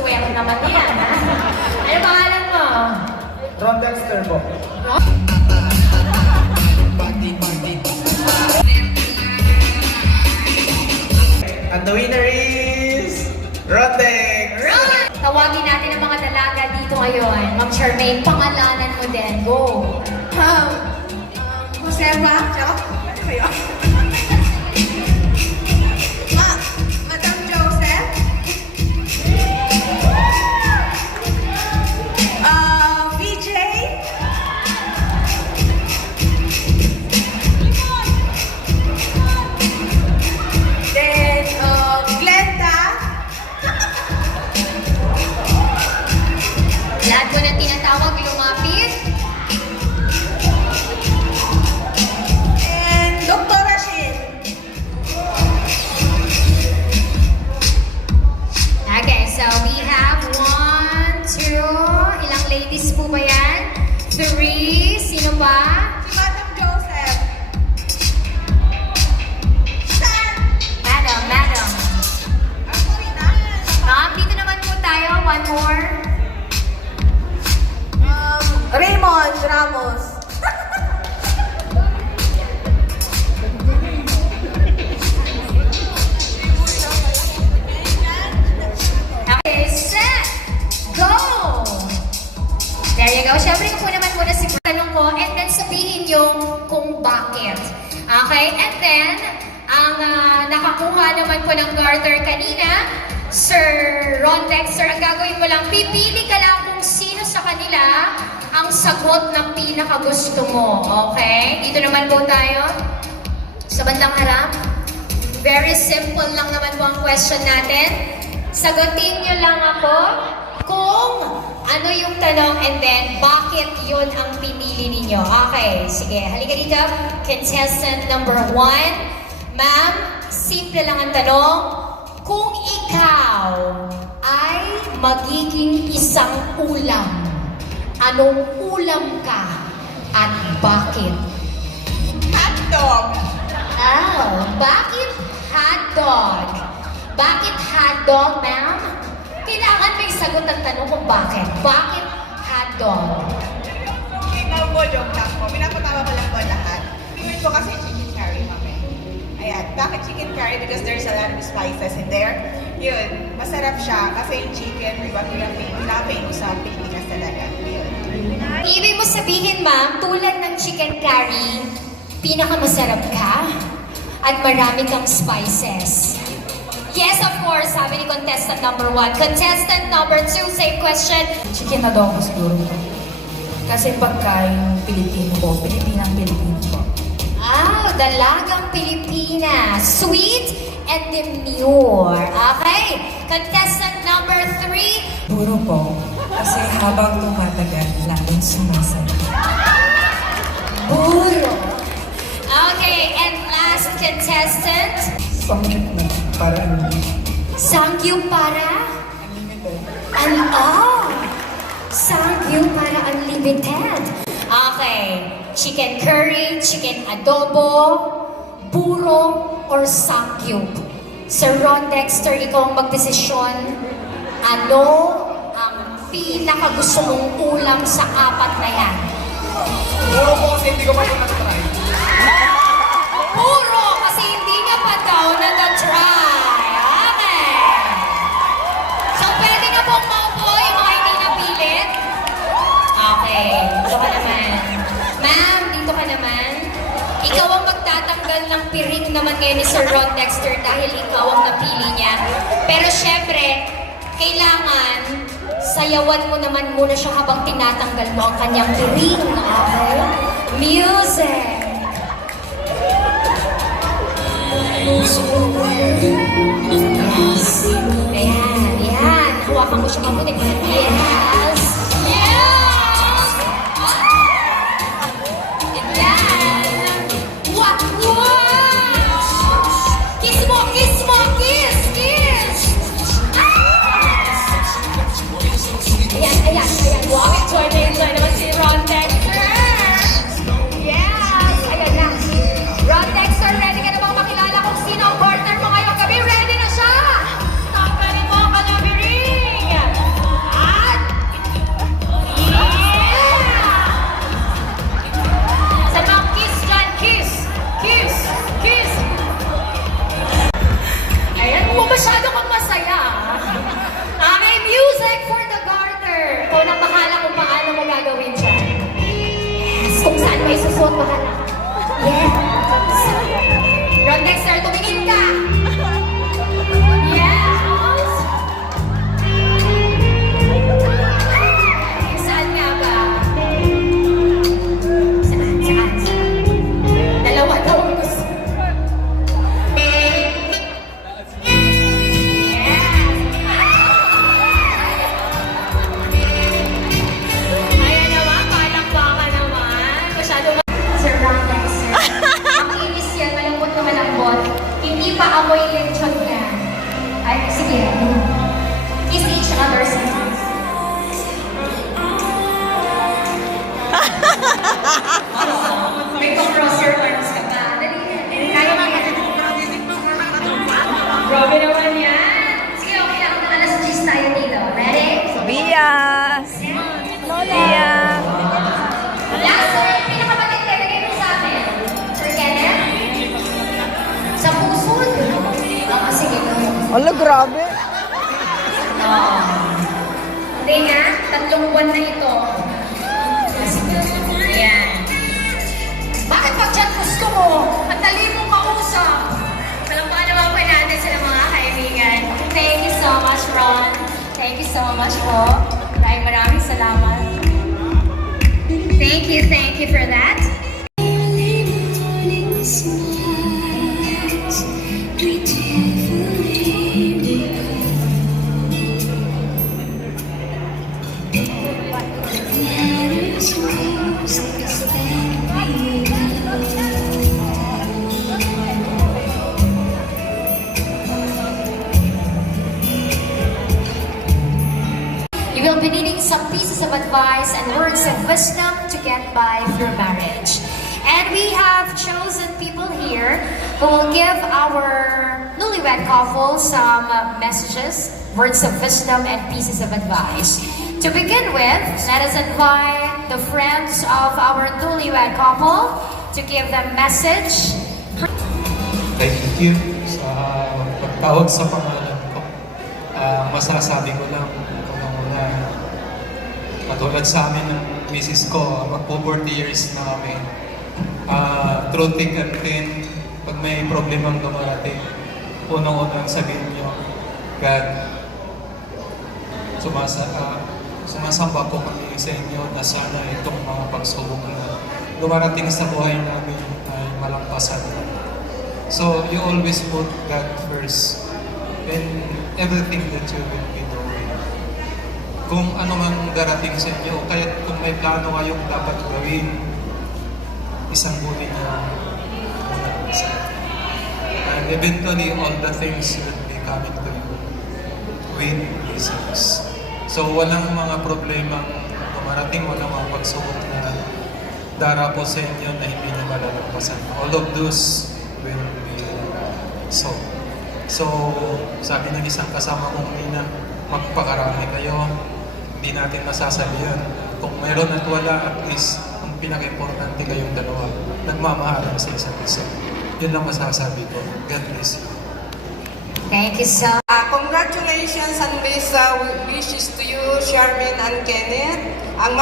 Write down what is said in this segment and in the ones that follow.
swero naman yan, ha? Ano pangalan mo? Ron Dexter po. And the winner is Ron Dex! Ron! Tawagin natin ang mga dalaga dito ngayon. Ma'am Charmaine, pangalanan mo din. Go! Josefa, Chok, ano kayo? Madam Joseph? VJ? Then, Glenda? Lahat mo na tinatawag, lumapit. And Dr. Rashid? Okay, so we have 1, 2, ilang ladies po ba yan? 3, sino pa? Si Madam Joseph? Saan? Madam. Ako rin na. Ma'am, dito naman po tayo. One more. Raymond Ramos. Okay, set, go! There you go. Siyempre, kung naman muna si tanong ko, and then sabihin yung kung bakit. Okay, and then, ang nakakuha naman po ng garter kanina, Sir Ron Dexter, ang gagawin mo lang, pipili ka lang kung sino sa kanila ang sagot na pinakagusto mo. Okay? Dito naman po tayo. Sa bandang harap. Very simple lang naman po ang question natin. Sagutin niyo lang ako kung ano yung tanong and then bakit yun ang pinili ninyo. Okay, sige. Halika dito. Contestant number 1. Ma'am, simple lang ang tanong. Kung ikaw ay magiging isang ulam, anong ulam ka at bakit? Hotdog. Oh, bakit hotdog? Bakit hotdog, ma'am? Kailangan may sagot ang tanong kung bakit. Bakit hotdog? Joke lang po. Pinapatawa ko lang po lahat. Favorite ko kasi chicken curry, mami. Ayan. Bakit chicken curry? Because there's a lot of spices in there. Yun. Masarap siya kasi yung chicken, diba, pinapay mo sa Pilipinas talaga. Yun. Ibig mo sabihin, ma'am, tulad ng chicken curry, pinakamasarap ka at marami kang spices. Yes, of course, sabi ni contestant number 1. Contestant number 2, same question. Chicken adobo siguro po. Kasi pagkain Pilipino po, Pilipinang Pilipino po. Dalagang Pilipina. Sweet and demure. Okay. Contestant number 3. Puro po. Kasi habang tumatagal, laging sumasagot. Puro. Okay, and last contestant. Samgyup na. Para ano? Sangyup para? Sangyup para unlimited. Okay. Chicken curry, chicken adobo, puro, or sangyup. Sir Ron Dexter, ikaw ang magdesisyon. Ano ang pinakagusto mong ulam sa 4 na yan? Puro po kasi hindi ko pa ito na-try. Puro kasi hindi niya pa daw na-try. Okay. So, pwede na pong maupo yung mga hindi napilit? Okay. Dito ka naman. Ma'am, dito ka naman. Ikaw ang magtatanggal ng piring naman ngayon ni Sir Ron Dexter dahil ikaw ang napili niya. Pero syempre, kailangan sayawan mo naman muna siya habang tinatanggal mo ang kanyang piring. Okay? Music! Ayan. Hawakan mo siya mabuti. Yes! Yes! Ayan! What? Kiss mo! Kiss mo! Kiss! Kiss! Ayan. Wow! Enjoy naman si Ron Dexter! Yes! Ayan na. Ron Dexter, ready ka na bang makilala kung sino ang partner mo ngayong gabi? Ready na siya! Tanggalin mo ang kanyang biring! Ala, grabe. Hindi na, 3 buwan na ito. Ayan. Bakit pag dyan gusto mo? Matali mo kausap. Palangpakan naman po natin sila mga kaibigan. Thank you so much, Ron. Thank you so much po. Maraming salamat. Thank you for that. You will be needing some pieces of advice and words of wisdom to get by through marriage. And we have chosen people here who will give our newlywed couple some messages, words of wisdom, and pieces of advice. To begin with, let us invite the friends of our newlywed couple to give them message. Thank you sa pagtawag sa pangalan ko. Masasabi ko lang, una, katulad sa amin ng misis ko, magpo-40 years na kami. Through thick and thin, pag may problemang dumarating, unang-unang sabihin nyo, God, sumasamba po kami sa inyo na sana itong mga pagsubok na dumarating sa buhay namin ay malampasan. So, you always put God first in everything that you will be doing. Kung ano man darating sa inyo, kaya kung may plano kayong dapat gawin, isang buti na muna sa and eventually, all the things will be coming to you with Jesus. So, walang mga problemang dumarating, walang mga pagsubok na darapo sa inyo na hindi nyo malalampasan. All of those will be solved. So, sabi ng isang kasama kong ina, magpakarami kayo, hindi natin masasabihan. Kung meron at wala, at least, ang pinaka-importante kayong dalawa, nagmamahalan sa isa't isa. Yun lang masasabi ko. God bless you. Thank you so much. Congratulations and best wishes to you, Charmaine and Kenneth. Ang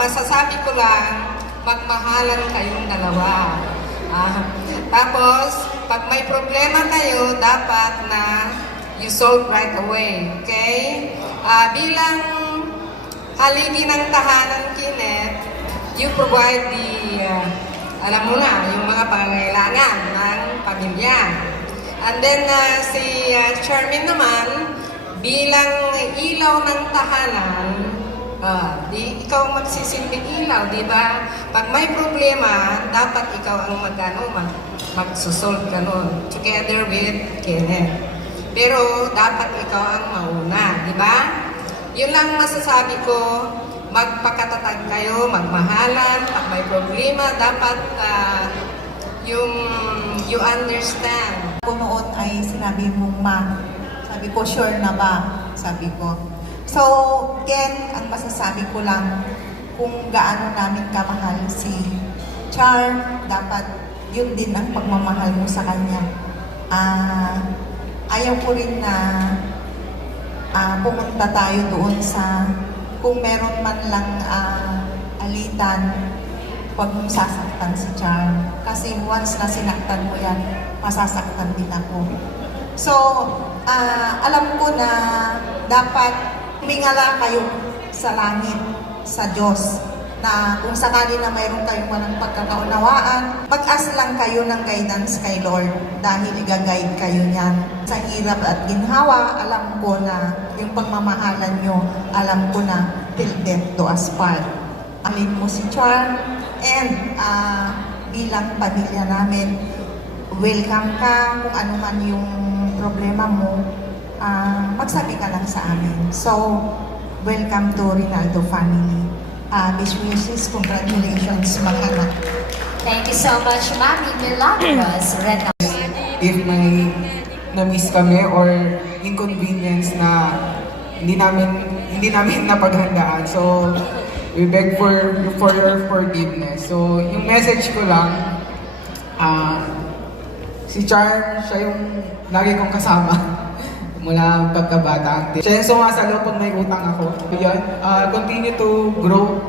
masasabi ko lang, magmahalan kayong dalawa. Tapos, pag may problema kayo, dapat na you solve right away. Okay? Bilang haligi ng tahanan, Kenneth, you provide the, alam mo na, yung mga pangangailangan ng pamilya. And then, si Charmaine naman, bilang ilaw ng tahanan, di ikaw magsisilbing ilaw, di ba? Pag may problema, dapat ikaw ang magsusolve ka nun, together with Kenneth. Pero dapat ikaw ang mauna, di ba? Yun lang masasabi ko, magpakatatag kayo, magmahalan, pag may problema, dapat you understand. Ako noon ay sinabi mong ma. Sabi ko, sure na ba? Sabi ko. So, Ken, ang masasabi ko lang, kung gaano namin kamahal si Char, dapat yun din ang pagmamahal mo sa kanya. Ayaw ko rin na pumunta tayo doon sa, kung meron man lang alitan, huwag mong sasaktan si Char. Kasi once na sinaktan mo yan, masasaktan din ako. So, alam ko na dapat humingala kayo sa langit, sa Diyos, na kung sakali na mayroon kayong walang pagkakaunawaan, mag-ask lang kayo ng guidance kay Lord dahil i-guide kayo niyan. Sa hirap at ginhawa, alam ko na yung pagmamahalan nyo, alam ko na till death do us part. Alin mo si Char, and bilang pamilya namin, welcome ka kung ano man yung problema mo, magsabi ka lang sa amin. So, welcome to Rinaldo family. Miss Wishes, congratulations mga anak. Thank you so much, Mami Milagros. If may na-miss kami or inconvenience na hindi namin napaghandaan. So, we beg for your forgiveness. So, yung message ko lang, si Char, siya yung lagi kong kasama. mula pagkabata. Siya yung sumasalo pag may utang ako. Yun, continue to grow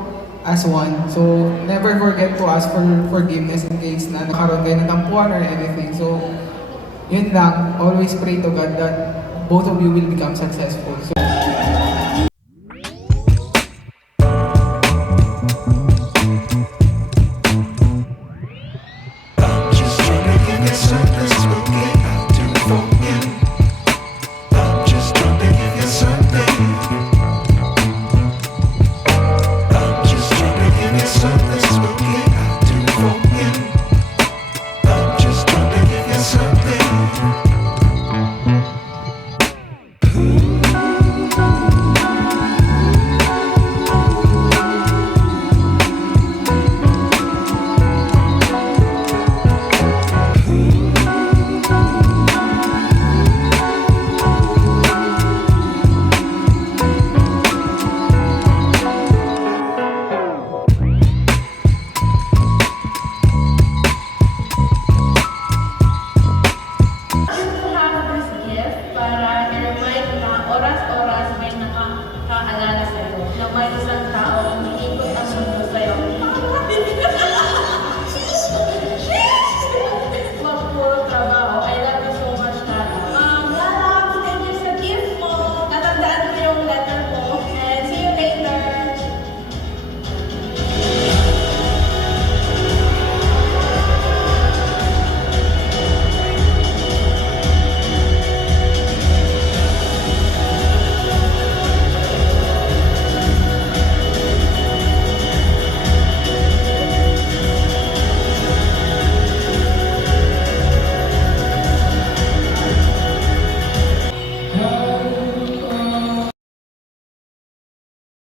as one. So, never forget to ask for forgiveness in case na nakaroon kayo ng tampuan or anything. So, yun lang. Always pray to God that both of you will become successful. So,